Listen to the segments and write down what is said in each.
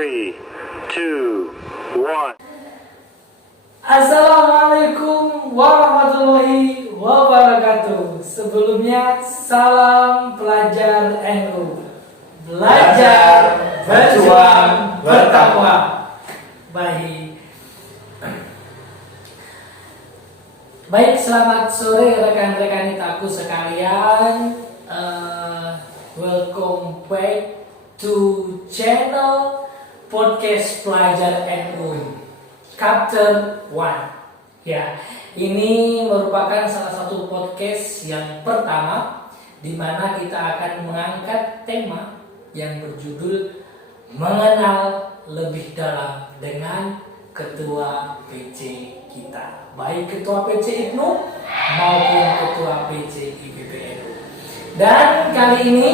3, 2, 1. Assalamualaikum warahmatullahi wabarakatuh. Sebelumnya salam pelajar NU. Belajar, berjuang, bertakwa. Baik, selamat sore rekan-rekan itaku sekalian. Welcome back to channel podcast Pelajar NU Chapter 1. Ya, ini merupakan salah satu podcast yang pertama di mana kita akan mengangkat tema yang berjudul mengenal lebih dalam dengan ketua PC kita, baik ketua PC IPNU maupun ketua PC IPPNU. Dan kali ini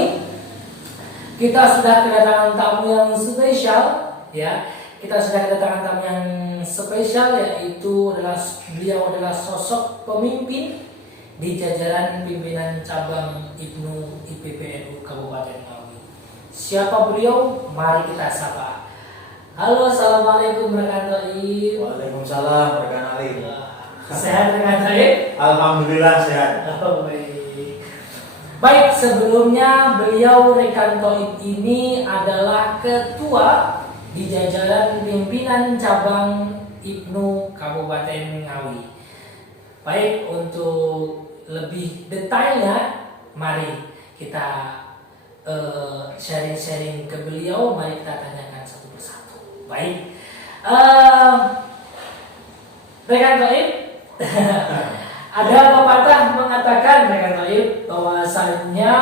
kita sudah kedatangan tamu yang spesial, ya. Kita sudah kedatangan tamu yang spesial, yaitu beliau adalah sosok pemimpin di jajaran pimpinan cabang IPNU IPPNU Kabupaten Ngawi. Siapa beliau? Mari kita sapa. Halo, assalamualaikum rekan Taib. Waalaikumsalam rekan Ali. Sehat rekan Taib? Alhamdulillah sehat. Oh, baik, sebelumnya beliau rekan Taib ini adalah ketua di jajaran pimpinan cabang IPNU Kabupaten Ngawi. Baik, untuk lebih detailnya, mari kita sharing-sharing ke beliau. Mari kita tanyakan satu persatu. Baik, rekan Taib, ada pepatah mengatakan rekan Taib bahwasanya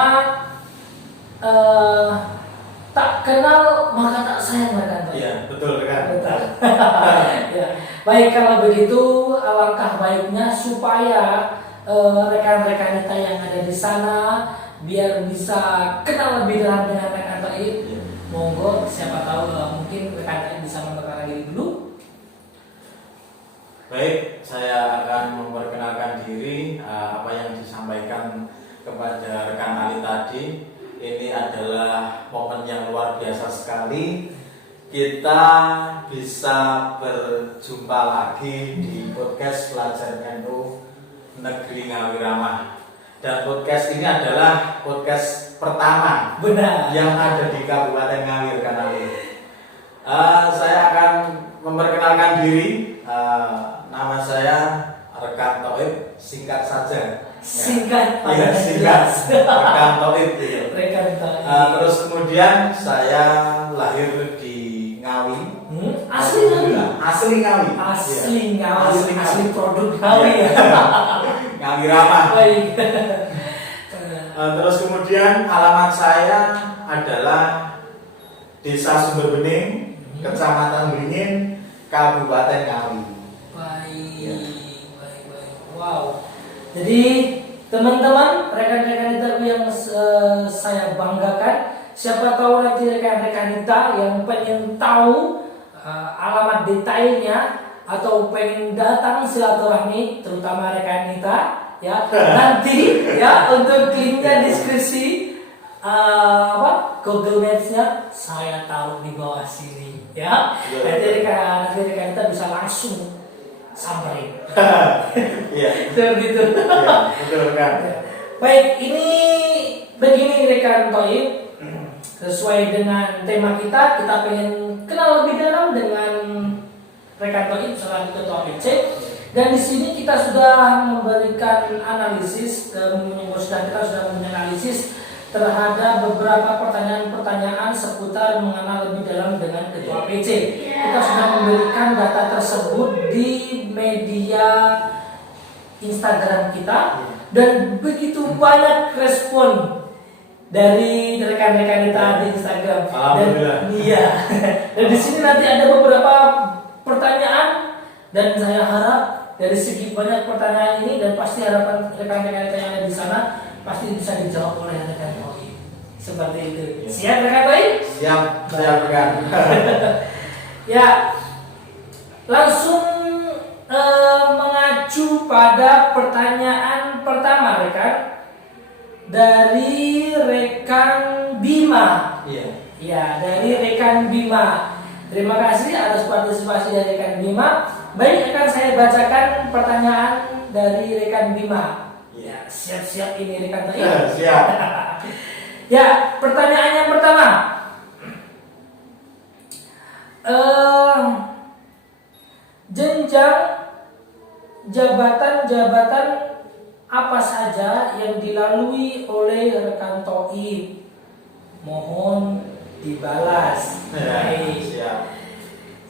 tak kenal maka tak sayang rekan Taib. Iya, betul rekan. Betul. Ya. Baik, kalau begitu alangkah baiknya supaya rekan-rekan kita yang ada di sana biar bisa kenal lebih dalam dengan rekan Taib. Ya. Monggo, siapa tahu mungkin rekan Taib bisa memperkenalkan diri dulu. Baik, saya akan memperkenalkan diri. Apa yang disampaikan kepada rekan Ali tadi, ini adalah momen yang luar biasa sekali. Kita bisa berjumpa lagi di podcast Pelajar NU Negeri Ngawi Ramah. Dan podcast ini adalah podcast pertama yang ada di Kabupaten Ngawi, rekan Ali. Saya akan memperkenalkan diri. Nama saya rekan Taib, singkat saja. Singkat, ya, singkat. Rekan Taib. Rekan Taib. Terus kemudian saya lahir di Ngawi. Asli Ngawi. Asli Ngawi. Asli Ngawi. Asli Ngawi. Asli produk Ngawi ya. Ngawi Ramah. Baik. Terus kemudian alamat saya adalah Desa Sumberbening, Kecamatan Beringin, Kabupaten Ngawi. Baik. Wow. Jadi teman-teman, rekan-rekan kita yang saya banggakan, siapa tahu nanti rekan-rekan kita yang pengen tahu alamat detailnya atau pengen datang silaturahmi, terutama rekan kita, ya nanti ya untuk linknya deskripsi Google Maps-nya saya taruh di bawah sini, ya. Nanti rekan kita bisa langsung sampai. Iya. Seperti itu. Iya, betul kan. Baik, ini begini rekan Taib. Sesuai dengan tema kita pengen kenal lebih dalam dengan rekan Taib selaku ketua PC. Dan di sini kita sudah memberikan analisis dan kita sudah menganalisis terhadap beberapa pertanyaan-pertanyaan seputar mengenal lebih dalam dengan ketua PC. Kita sudah memberikan data tersebut di media Instagram kita dan begitu banyak respon dari rekan-rekan kita di Instagram. Dan iya. Dan di sini nanti ada beberapa pertanyaan dan saya harap dari segi banyak pertanyaan ini dan pasti harapan rekan-rekan kita yang ada di sana pasti bisa dijawab oleh rekan Taib. Seperti itu. Siap rekan Taib? Siap rekan. Ya, langsung mengacu pada pertanyaan pertama rekan dari rekan Bima. Iya. Ya, dari rekan Bima. Terima kasih atas partisipasi dari rekan Bima. Baik, akan saya bacakan pertanyaan dari rekan Bima. Ya, siap-siap ini rekan Toib. Siap. Ya, pertanyaan yang pertama. Jenjang jabatan-jabatan apa saja yang dilalui oleh rekan Toib? Mohon dibalas. Baik. Siap.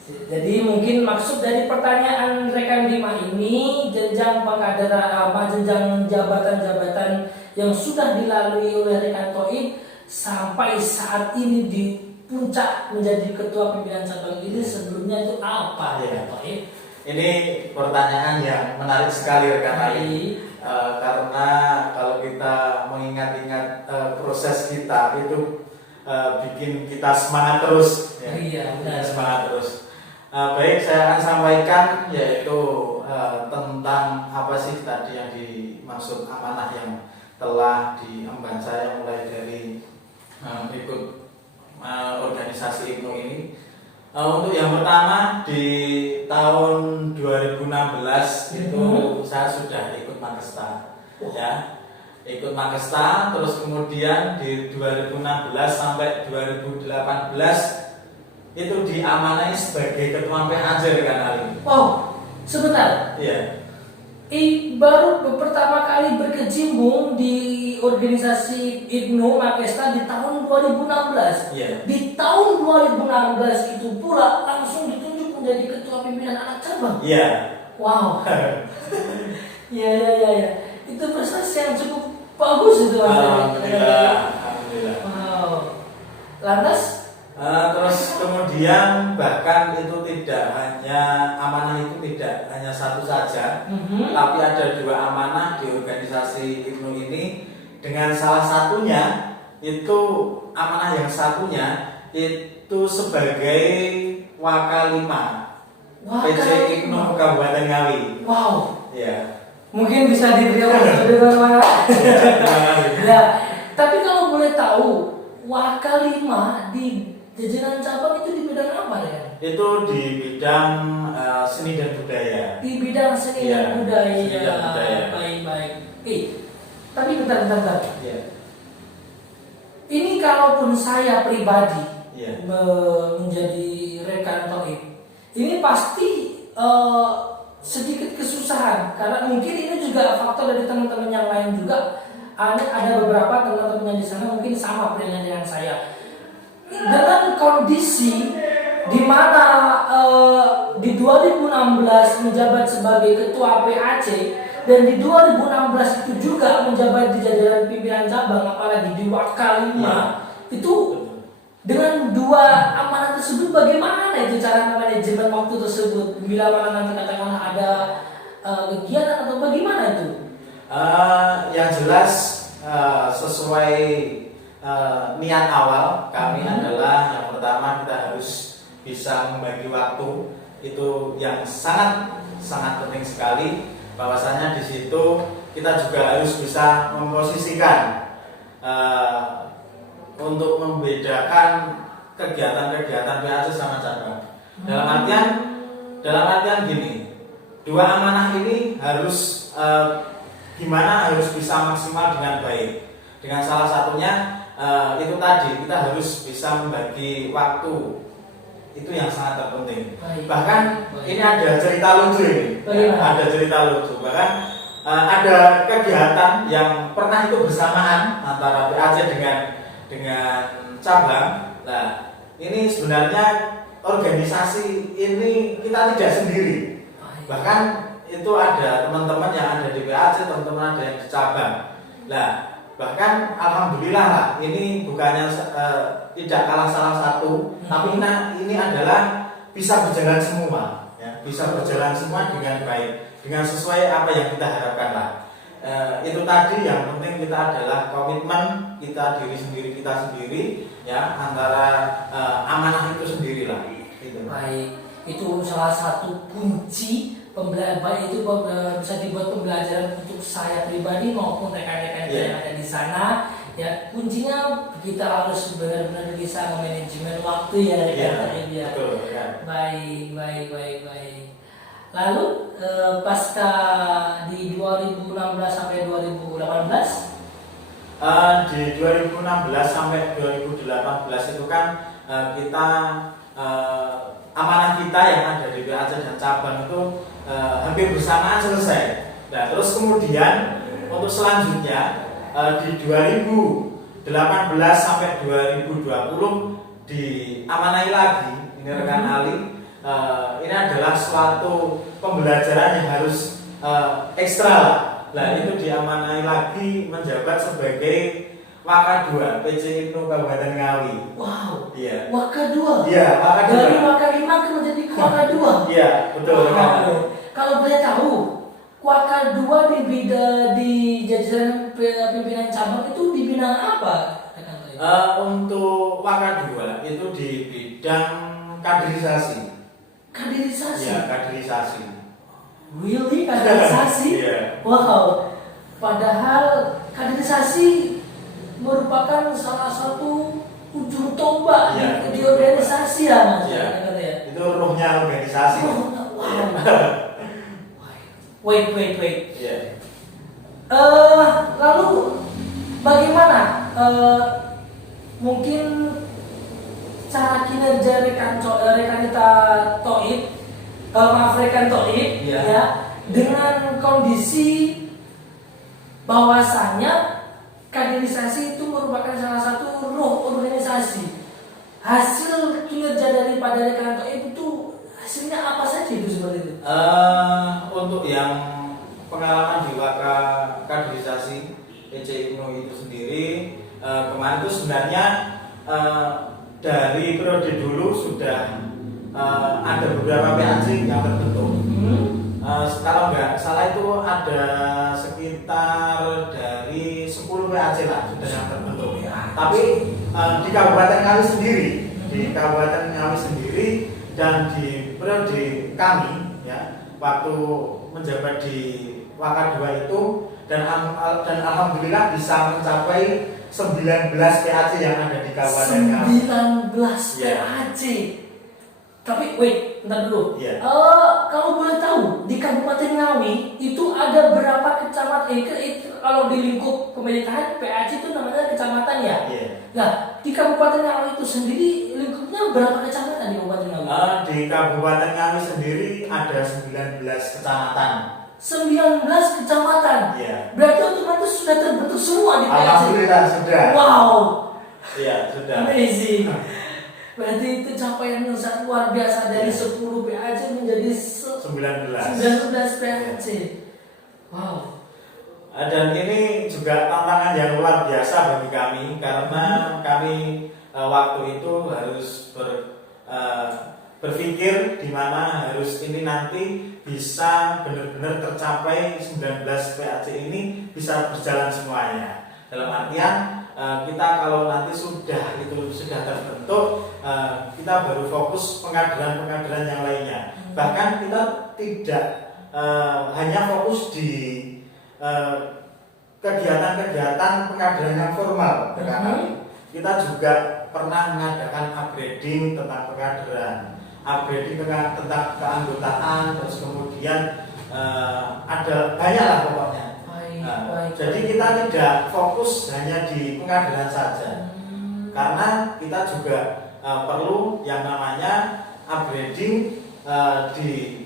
Jadi mungkin maksud dari pertanyaan rekan Bima ini jenjang pengkaderan jenjang jabatan-jabatan yang sudah dilalui oleh rekan Toib sampai saat ini di puncak menjadi ketua pimpinan cabang ini sebelumnya itu apa rekan Toib? Ini pertanyaan yang menarik sekali rekan Toib. Karena kalau kita mengingat-ingat proses kita itu bikin kita semangat terus. Ya. Iya, benar. Semangat terus. Baik, saya akan sampaikan yaitu tentang apa sih tadi yang dimaksud amanah yang telah diemban saya mulai dari ikut organisasi IPNU ini. Untuk yang pertama di tahun 2016 itu saya sudah ikut Makesta, ya, ikut Makesta, terus kemudian di 2016 sampai 2018 itu diamanai sebagai ketua PAJ rekan Ali. Oh, sebentar. Iya. Baru pertama kali berkecimpung di organisasi IPNU Makesta di tahun 2016. Iya. Di tahun 2016 itu pula langsung ditunjuk menjadi ketua pimpinan anak cabang. Iya. Wow. Ya. Itu prestasi yang cukup bagus itu. Alhamdulillah. Wow. Lantas terus kemudian bahkan itu tidak hanya amanah itu tidak hanya satu saja, tapi ada dua amanah di organisasi IPNU ini. Dengan salah satunya itu amanah yang satunya itu sebagai Wakalima PC IPNU Kabupaten Ngawi. Wow. Ya. Mungkin bisa diberi waktu mana? Ya. Tapi kalau boleh tahu Wakalima di jajaran cabang itu di bidang apa ya? Itu di bidang seni dan budaya. Di bidang seni dan budaya. Seni dan budaya. Baik. Tapi bentar. Ya. Ini kalaupun saya pribadi menjadi rekan Toib, ini pasti sedikit kesusahan karena mungkin ini juga faktor dari teman-teman yang lain juga. Ada beberapa teman-teman yang di sana mungkin sama dengan saya. Dengan kondisi di mana di 2016 menjabat sebagai ketua PAC dan di 2016 itu juga menjabat di jajaran pimpinan cabang, apalagi di Wakalima, itu dengan dua amanah tersebut bagaimana itu cara manajemen waktu tersebut? Bila mana nanti katakanlah ada kegiatan atau bagaimana itu? Yang jelas sesuai niat awal kami adalah yang pertama kita harus bisa membagi waktu, itu yang sangat penting sekali. Bahwasanya di situ kita juga harus bisa memposisikan untuk membedakan kegiatan-kegiatan PAC sama cabang. Dalam artian gini, dua amanah ini harus gimana harus bisa maksimal dengan baik. Dengan salah satunya itu tadi kita harus bisa membagi waktu, itu yang sangat terpenting. Bahkan ini ada cerita lucu ini. Ada cerita lucu. Bahkan ada kegiatan yang pernah itu bersamaan antara PAC dengan cabang. Nah, ini sebenarnya organisasi ini kita tidak sendiri. Bahkan itu ada teman-teman yang ada di PAC, teman-teman ada yang di cabang. Nah, bahkan alhamdulillah lah, ini bukannya tidak kalah salah satu, tapi ini adalah bisa berjalan semua, ya, bisa berjalan semua dengan baik, dengan sesuai apa yang kita harapkan lah. Itu tadi yang penting kita adalah komitmen kita kita sendiri, ya, antara amanah itu sendirilah. Gitu. Baik, itu salah satu kunci pembelajaran, itu bisa dibuat pembelajaran untuk saya pribadi maupun rekan-rekan yang ada di sana. Ya kuncinya kita harus benar-benar bisa manajemen waktu ya rekan ya. Betul, ya. Baik. Lalu pasca di 2016 sampai 2018 di 2016 sampai 2018 itu kan kita amanah kita yang ada di PAC dan cabang itu hampir bersamaan selesai. Nah, terus kemudian untuk selanjutnya di 2018 sampai 2020 diamanai lagi ini rekan Ali. Ini adalah suatu pembelajaran yang harus ekstra. Nah, itu diamanai lagi menjabat sebagai Wakadua PC IPNU Kabupaten Ngawi. Wow. Iya. Wakadua. Iya, Wakadua. Dari Wakalima menjadi Wakadua. Iya, betul. Wow. Kalau boleh tahu, Wakadua di jajaran pimpinan cabang itu di bidang apa? Untuk Wakadua itu di bidang kaderisasi. Kaderisasi. Iya, kaderisasi. Really kaderisasi? Iya. Wow. Padahal kaderisasi merupakan salah satu ujung tombak di organisasi ya Mas. Iya. Ya. Itu rohnya organisasi. Wow. Wait. Iya. Lalu bagaimana mungkin cara kinerja rekan kita rekan Toib ya dengan kondisi bahwasannya kaderisasi itu merupakan salah satu roh organisasi. Hasil kinerja daripada rekan Toib itu hasilnya apa saja itu seperti itu? Untuk yang pengalaman di Waka kaderisasi PC IPNU itu sendiri kemarin itu sebenarnya dari periode dulu sudah ada beberapa PAC yang terbentuk. Kalau nggak salah itu ada sekitar dari 10 PAC lah sudah yang terbentuk. Tapi di Kabupaten Ngawi sendiri, dan di periode kami ya waktu menjabat di Wakadua itu dan alhamdulillah bisa mencapai 19 PAC yang ada di Kabupaten Ngawi. 19 PAC. Tapi wait, bentar dulu. Yeah. Kalau boleh tahu di Kabupaten Ngawi itu ada berapa kecamatan? Kalau di lingkup pemerintahan PAC itu namanya kecamatan ya. Yeah. Nah, di Kabupaten Ngawi itu sendiri lingkupnya berapa kecamatan di Kabupaten Ngawi? Di Kabupaten Ngawi sendiri ada 19 kecamatan. 19 kecamatan. Iya. Berarti otomatis sudah terbentuk semua di PAC. Alhamdulillah sudah. Wow. Iya, sudah. Amazing. Berarti itu capaian yang sangat luar biasa dari 10 PAC menjadi 19 PAC. Wow. Dan ini juga tantangan yang luar biasa bagi kami karena kami waktu itu harus berpikir di mana harus ini nanti bisa benar-benar tercapai 19 PAC ini bisa berjalan semuanya. Dalam artian kita kalau nanti sudah terbentuk, kita baru fokus pengkaderan yang lainnya. Bahkan kita tidak hanya fokus di kegiatan-kegiatan pengkaderan yang formal. Kita juga pernah mengadakan upgrading tentang pengkaderan, upgrading tentang keanggotaan, terus kemudian ada banyak lah pokoknya. Jadi kita tidak fokus hanya di pengkaderan saja, karena kita juga perlu yang namanya upgrading di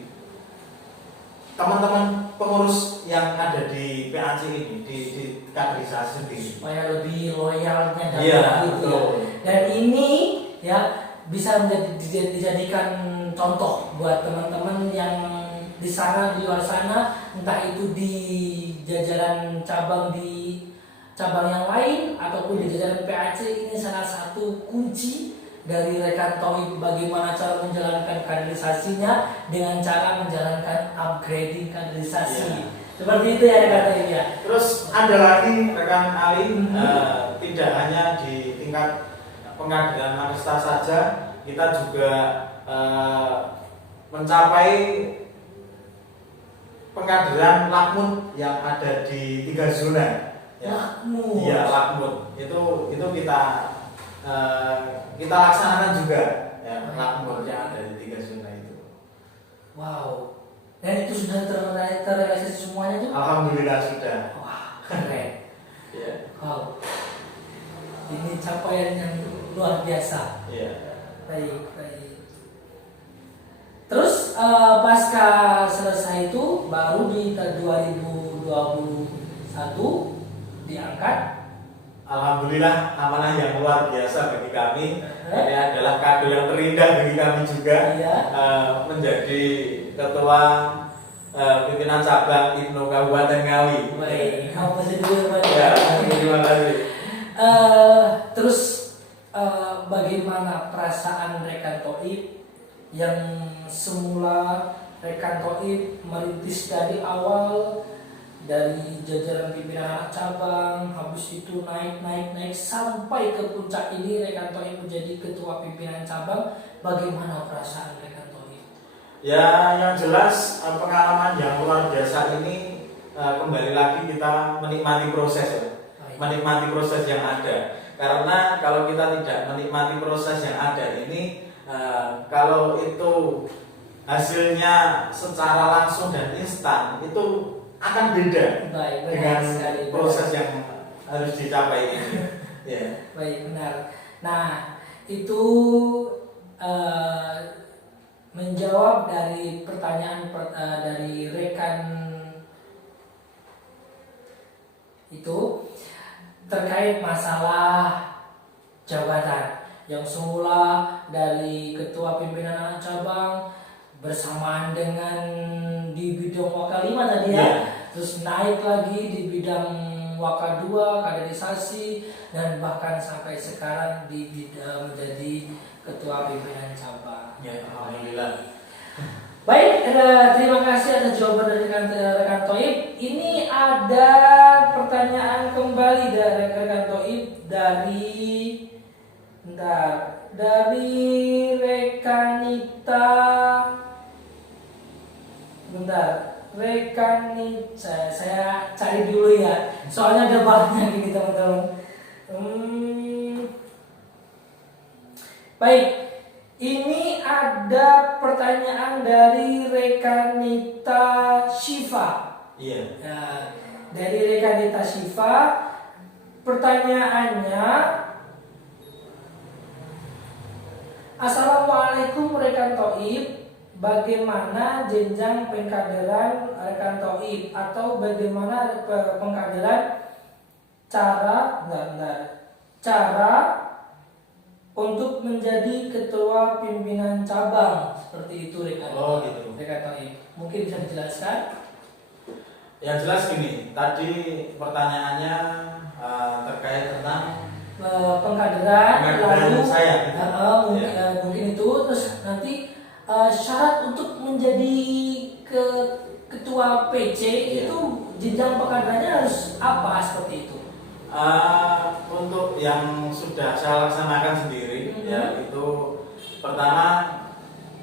teman-teman pengurus yang ada di PAC ini, di kaderisasi sendiri, supaya lebih loyalnya dan gitu. Dan ini ya bisa dijadikan contoh buat teman-teman yang di sana, di luar sana, entah itu di jajaran cabang yang lain ataupun di jajaran PAC. Ini salah satu kunci dari rekan Toib bagaimana cara menjalankan kaderisasinya dengan cara menjalankan upgrading kaderisasi. Seperti itu ya rekan Toib ya. Terus ada lagi rekan Ali, tidak hanya di tingkat pengkaderan Amista saja, kita juga mencapai pengkaderan lakmut yang ada di 3 zona. Ya. Lakmut. Iya, lakmut. Itu kita laksanakan juga ya, lakmut yang ada di 3 zona itu. Wow. Dan itu sudah terrealisasi semuanya tuh? Alhamdulillah sudah. Wah, keren. Ya. Wow. Ini capaian yang luar biasa. Iya. Baik. Terus pasca selesai itu baru di 2021 diangkat. Alhamdulillah amanah yang luar biasa bagi kami. Ini adalah kado yang terindah bagi kami juga. Iya. Menjadi ketua pimpinan cabang Ibnu Kabupaten Ngawi. Baik. Kamu masih dulu Ya, terima kasih. Terus bagaimana perasaan rekan Toib yang semula rekan Toib merintis dari awal dari jajaran pimpinan anak cabang, habis itu naik sampai ke puncak ini rekan Toib menjadi ketua pimpinan cabang. Bagaimana perasaan rekan Toib? Ya, yang jelas pengalaman yang luar biasa ini kembali lagi kita menikmati proses ya. Menikmati proses yang ada. Karena kalau kita tidak menikmati proses yang ada ini, kalau itu hasilnya secara langsung dan instan itu akan beda dengan proses yang harus dicapai ini. Ya. Baik, benar. Nah, itu menjawab dari pertanyaan dari rekan itu terkait masalah jabatan yang semula dari ketua pimpinan anak cabang bersamaan dengan di bidang Waka 5 tadi ya, terus naik lagi di bidang Waka 2 kaderisasi dan bahkan sampai sekarang di bidang menjadi ketua pimpinan cabang. Ya, alhamdulillah. Baik, terima kasih atas jawaban dari rekan Toib. Ini ada pertanyaan kembali dari rekan Toib dari Rekanita. Rekanita, saya cari dulu ya. Soalnya ada banyak ini teman-teman. Baik. Ini ada pertanyaan dari Rekanita Shiva. Iya. Nah, dari Rekanita Shiva, pertanyaannya, Assalamualaikum rekan Toib, bagaimana jenjang pengkaderan rekan Toib atau bagaimana pengkaderan cara untuk menjadi ketua pimpinan cabang seperti itu rekan. Oh gitu. Rekan Toib, mungkin bisa dijelaskan? Yang jelas gini, tadi pertanyaannya terkait tentang pengkaderan lalu saya. Mungkin itu terus nanti syarat untuk menjadi ketua PC itu jenjang pengkaderannya harus apa seperti itu? Untuk yang sudah saya laksanakan sendiri ya, itu pertama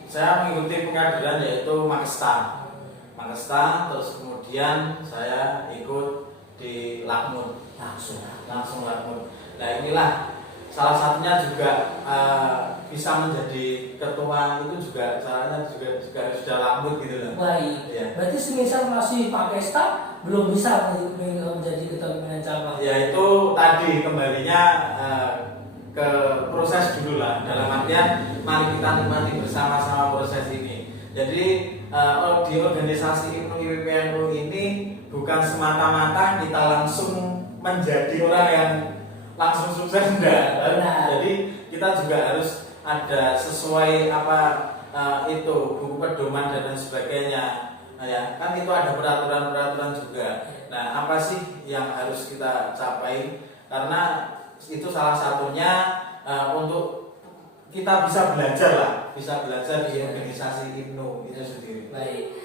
saya mengikuti pengkaderan yaitu Makesta, terus kemudian saya ikut di Lakmut, langsung Lakmut. Nah inilah salah satunya juga bisa menjadi ketua itu juga caranya juga sudah Lakmut gitu loh. Baik. Ya. Berarti semisal masih pakai staff belum bisa menjadi ketua pimpinan cabang. Ya itu tadi kembalinya ke proses dulu lah. Dalam artian mari kita nikmati bersama-sama proses ini. Jadi di organisasi Ibnu IPPNU ini bukan semata-mata kita langsung menjadi orang yang langsung sukses enggak. Jadi kita juga harus ada sesuai apa itu buku pedoman dan lain sebagainya. Nah ya, kan itu ada peraturan-peraturan juga. Nah, apa sih yang harus kita capai? Karena itu salah satunya untuk kita bisa belajar di organisasi Ibnu itu sendiri. Baik.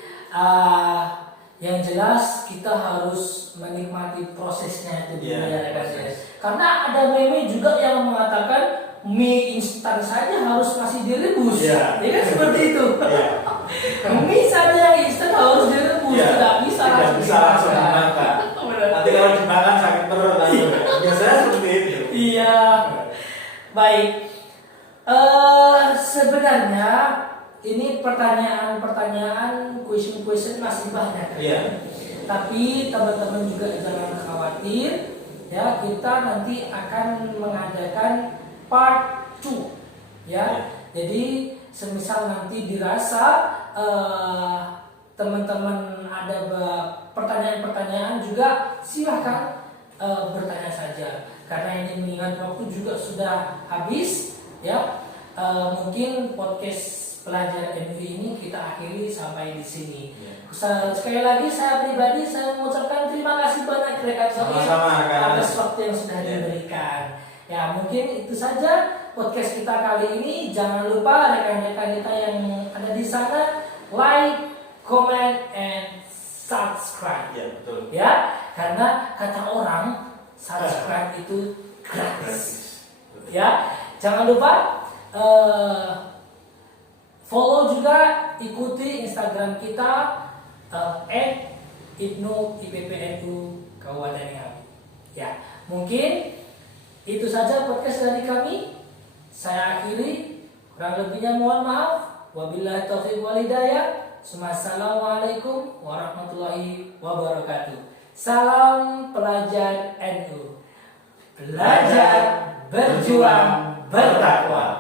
Yang jelas kita harus menikmati prosesnya itu dulu ya rekan. Karena ada meme juga yang mengatakan mie instan saja harus masih direbus. Ya kan seperti itu. Mie saja yang instan harus direbus, tidak bisa langsung dimakan. Nanti kalau dimakan sakit perut. Baik. Sebenarnya ini pertanyaan-pertanyaan, question masih banyak. Iya. Tapi teman-teman juga jangan khawatir, ya, kita nanti akan mengadakan part 2, ya. Jadi semisal nanti dirasa teman-teman ada pertanyaan-pertanyaan juga silahkan bertanya saja. Karena ini mengingat waktu juga sudah habis, ya. Mungkin podcast Pelajar NV ini kita akhiri sampai di sini. Sekali lagi saya pribadi saya mengucapkan terima kasih banyak rekan saya atas waktu yang sudah diberikan. Ya, mungkin itu saja podcast kita kali ini. Jangan lupa rekan-rekan kita yang ada di sana like, comment, and subscribe. Ya, betul. Ya, karena kata orang subscribe itu gratis. Ya, jangan lupa follow juga, ikuti Instagram kita @ibnu_ippnu Kabupaten Ngawi. Ya, mungkin itu saja podcast dari kami. Saya akhiri, kurang lebihnya mohon maaf. Wabillahi taufiq wal hidayah. Assalamualaikum warahmatullahi wabarakatuh. Salam pelajar NU. Belajar, berjuang, bertakwa.